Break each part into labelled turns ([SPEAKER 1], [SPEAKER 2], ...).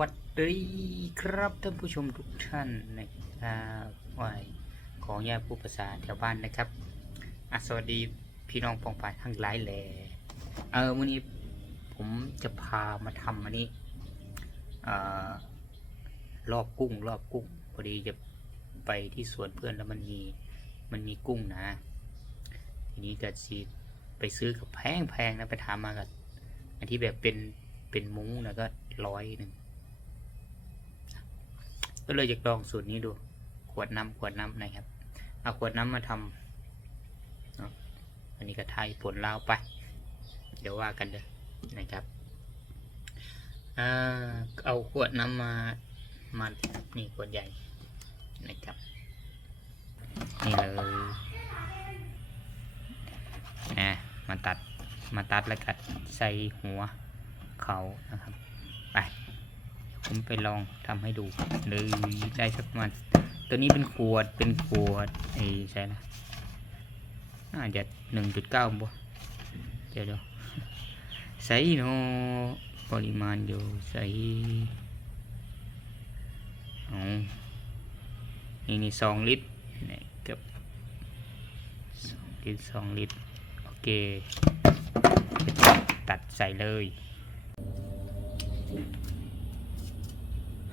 [SPEAKER 1] วัสดีครับท่านผู้ชมทุกท่านนะครับวายของญาติผู้ภาษาแถวบ้านนะครับอะสวัสดีพี่น้องปองป่ายทั้งหลายแหล่เออวันนี้ผมจะพามาทำอันนี้เอ่อรอบกุ้งรอบกุ้งพอดีจะไปที่สวนเพื่อนแล้วมันมีมันมีกุ้งนะ ทีนี้ก็ซีไปซื้อกับแพงแพงนะไปถามมากับอันที่แบบเป็นเป็นมุ้งนะก็ร้อยหนึ่ง ก็เลยอยากลองสูตรนี้ดู ขวดน้ำขวดน้ำนะครับ เอาขวดน้ำมาทำเนาอันนี้ก็ไทยผลลาวไป เดี๋ยวว่ากันเด้อนะครับเอาขวดน้ำมามานี่ขวดใหญ่นะครับนี่เลยนะมาตัดมาตัดแล้วก็ใส่หัวเขานะครับ ไป ผมไปลองทำให้ดูเลยได้สักประมาณตัวนี้เป็นขวดเป็นขวดไอ้ใช่นะน่าจะหนึ่งจุดเก้าบ่เดี๋ยวเดี๋ยวใส่โนาปริมาณอยู่ใส่เอานี่นี่สองลิตรนี่เกับสองลิตรสองลิตร โอเค ตัดใส่เลย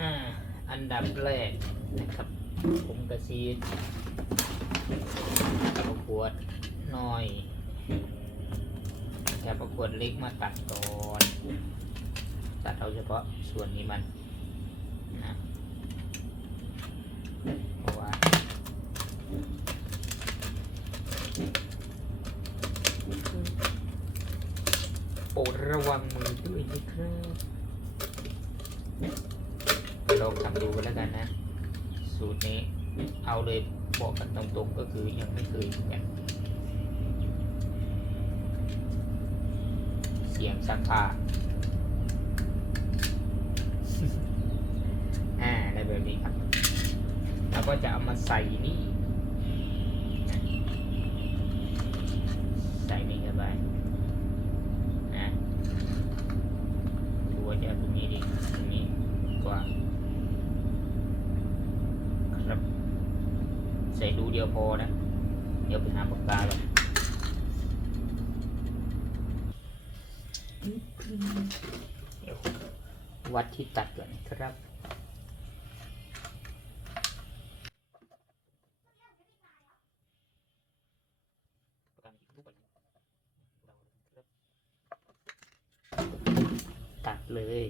[SPEAKER 1] อ่า อันดับแรกนะครับ ผมกระซีดประกวดน้อยแต่ประกวดเล็กมาตัดก่อนตัดเอาเฉพาะส่วนนี้มันนะเพราะว่าโปรดระวังมือด้วยนะครับ ลองทำดู กันนนะ สูตรนี้เอาเลยบอกกันตรงๆก็คือยังไม่เคยเหมือนกันเสียงซักผ้าอ่าอะไรแบบนี้ครับ แล้วก็จะเอามาใส่นี่นะใส่นี่เข้าไปนะดูว่าจะเอาตรงนี้ดีตรงนี้กว่า ครับใส่ดูเดียวพอนะ เดี๋ยวไปหาปากกาก่อนเดี๋ยววัดที่ตัดก่อนครับ ตัดเลย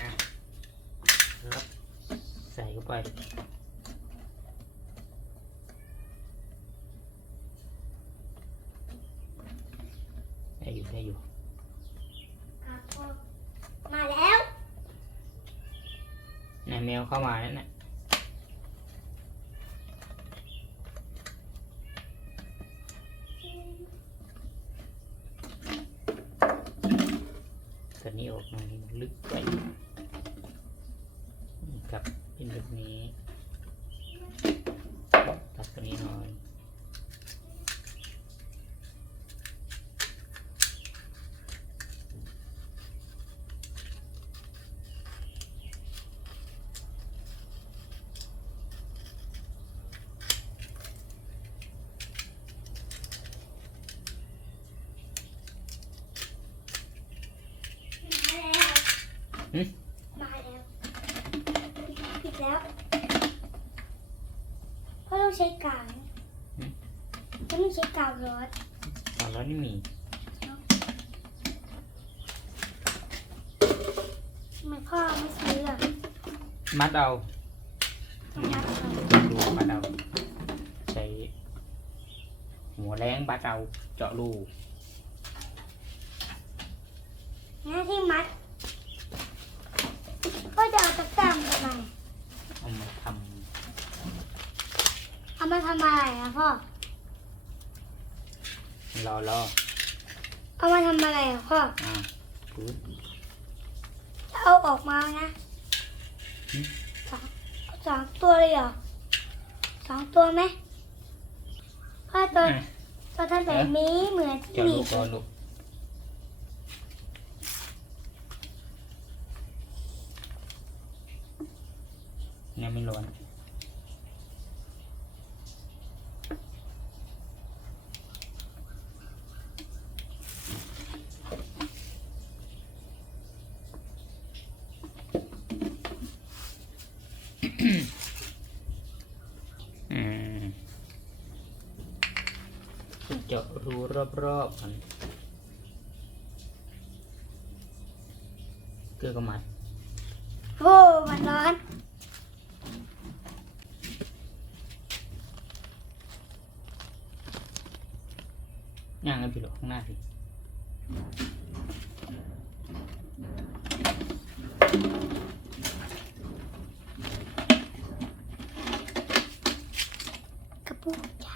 [SPEAKER 1] อะครับใส่เข้า ไปได้อยู่ได้อยู่
[SPEAKER 2] ครับพ่อมาแล้ว
[SPEAKER 1] นายแมวเข้ามาแล้วนะตอนนี้ออกมานี่มันลึกไปนี่ครับ เป็นแบบนี้ ตัดตัวนี้หน่อยหึ
[SPEAKER 2] มาแล้วปิด แล้วพ่อต้องใช้กาวจะไม่ใช้กาวร้อน
[SPEAKER 1] ตอนแล้วนี่มี
[SPEAKER 2] ทำไมพ่อไม่ซื้ออะ
[SPEAKER 1] มัดเอา
[SPEAKER 2] ต้องนับเอา
[SPEAKER 1] ดูมัดเอาใช้หัวแรงบัดเอาเจาะรู
[SPEAKER 2] หน้าที่มัดพ่อจะเอาตะกร้ามาทำไม
[SPEAKER 1] เอามาท
[SPEAKER 2] เอามา ทำอะไรอะพ่อำ
[SPEAKER 1] รอรอ
[SPEAKER 2] เอามาทำอะไรอะพ่อ
[SPEAKER 1] อ่าปืน
[SPEAKER 2] เอาออกมานะ
[SPEAKER 1] หืม
[SPEAKER 2] สองสองตัวเลยเหรอสองตัวไหมพ่อตัว
[SPEAKER 1] อะ
[SPEAKER 2] ตัวท่านแบบนี้เหมือน
[SPEAKER 1] เจ้า
[SPEAKER 2] หนี
[SPEAKER 1] ลู
[SPEAKER 2] บ
[SPEAKER 1] กก่อนลูกเนี่ยไม่ร้อน อืม เจาะรูรอบๆมันเกลือก็มัด
[SPEAKER 2] โอ้มันร้อน
[SPEAKER 1] ย่างกันพี่หรอกข้างหน้าพี่
[SPEAKER 2] กระปุกยา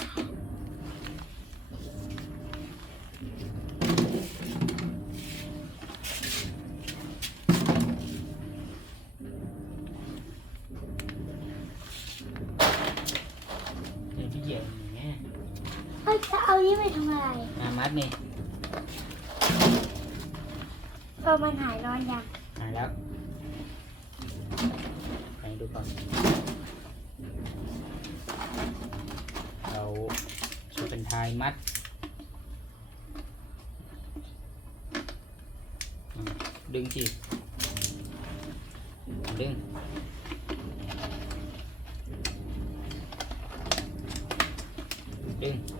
[SPEAKER 1] เดี๋ยวที่เหยียบอย่างเงี้ย
[SPEAKER 2] เฮ้ย จะเอานี้ไปทำอะไร
[SPEAKER 1] มามัดนี่
[SPEAKER 2] พอมันหายร้อนยัง
[SPEAKER 1] หายแล้วไปดูก่อนเราช่วยเป็นทายมัดอืมดึงสิดึงดึง
[SPEAKER 2] เ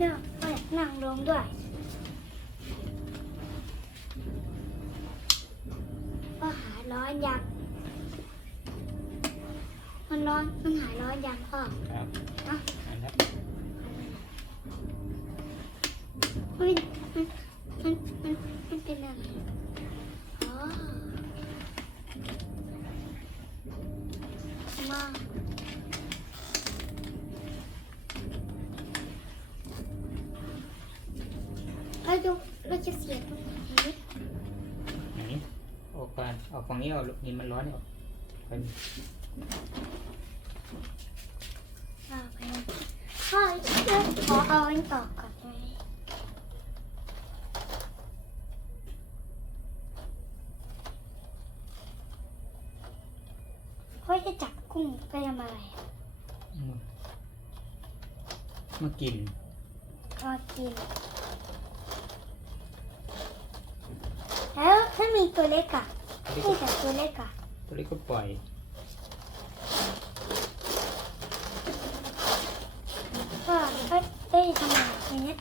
[SPEAKER 2] นี่ยเอานั่งลงด้วยก็หายร้อนยังมันร้อนมันหายร้อนยังพ่อ
[SPEAKER 1] ครับ ออกฝั่งนี้ออกลูกนี่มันร้อนออกไป
[SPEAKER 2] อ่าไปพ่อเดี๋ยวขอเอาอันต่อก่อนไหมพ่อจะจับกุ้งไปทำอะไรอะ
[SPEAKER 1] อืมมากิน
[SPEAKER 2] ก็กิน แล้วถ้ามีตัวเล็กอะ
[SPEAKER 1] ตัว
[SPEAKER 2] นี่
[SPEAKER 1] เล็กก็
[SPEAKER 2] แต่ตัวเล็กอะ
[SPEAKER 1] ตัวเล็กก็ปล่อย
[SPEAKER 2] ก็ก็ได้ทำอะไรอย่างเงี้ย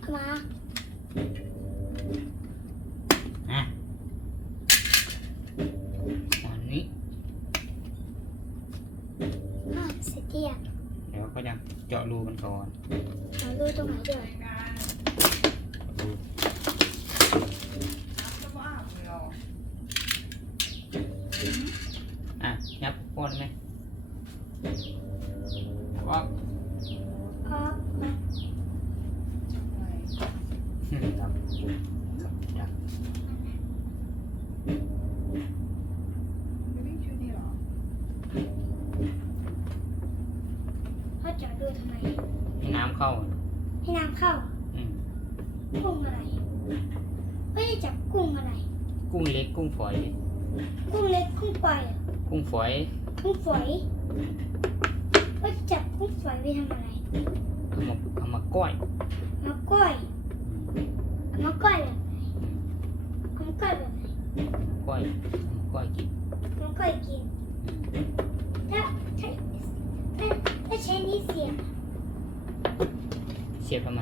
[SPEAKER 2] เอามา
[SPEAKER 1] อะอันนี้
[SPEAKER 2] อะเสร็จเรียบ
[SPEAKER 1] เดี๋ยวก็ จะเจาะรูมันก่อน
[SPEAKER 2] เราดูตรงไหนด้วย
[SPEAKER 1] เจาะรูอะยับป้อนไหมว่า
[SPEAKER 2] อ๋อ
[SPEAKER 1] อืมครับครับ
[SPEAKER 2] พ่อจะดูทำไม
[SPEAKER 1] ให้น้ำเข้า
[SPEAKER 2] ให้น้ำเข้า
[SPEAKER 1] อืม
[SPEAKER 2] กุ้งอะไรไม่ได้จับกุ้งอะไร
[SPEAKER 1] กุ้งเล็กกุ้งฝอย
[SPEAKER 2] กุ้งเล็กกุ้งปล่อยเหรอ
[SPEAKER 1] กุ้งฝอย
[SPEAKER 2] กุ้งฝอยว่าจะจับกุ้งฝอยไปทำอะไร
[SPEAKER 1] เอามาเอามาก้อย
[SPEAKER 2] มาก้อยเอามาก้อยแบบไหนเอามาก้อยแบบไหน
[SPEAKER 1] ก้อยเอามาก้อยกิน
[SPEAKER 2] เอามาก้อยกิน ถ้าถ้าถ้าถ้าใช้นี้เสียบ
[SPEAKER 1] เสียบทำไม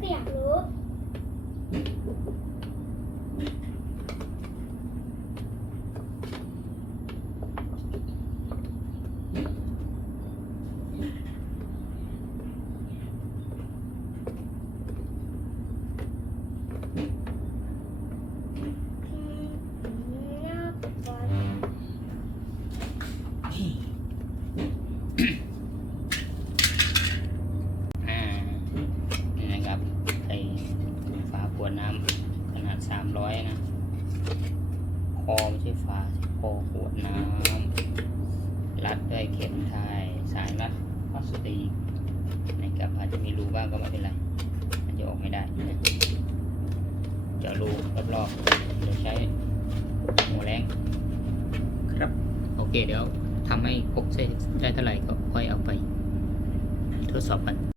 [SPEAKER 2] ก็อยากรู้ อืมน่าปวด
[SPEAKER 1] อ่านี่นะครับไอฝาขวดน้ำขนาดสามร้อยนะ คอไม่ใช่ฝาคอขวดน้ำ รัดด้วยเข็มไทยสายรัดพลาสติกนะครับอาจจะมีรูบ้างก็ไม่เป็นไรมันจะออกไม่ได้นะเจาะรูรอบๆเดี๋ยวใช้หัวแรงครับโอเคเดี๋ยวทำให้ครบเส้นได้เท่าไหร่ก็ค่อยเอาไปทดสอบกัน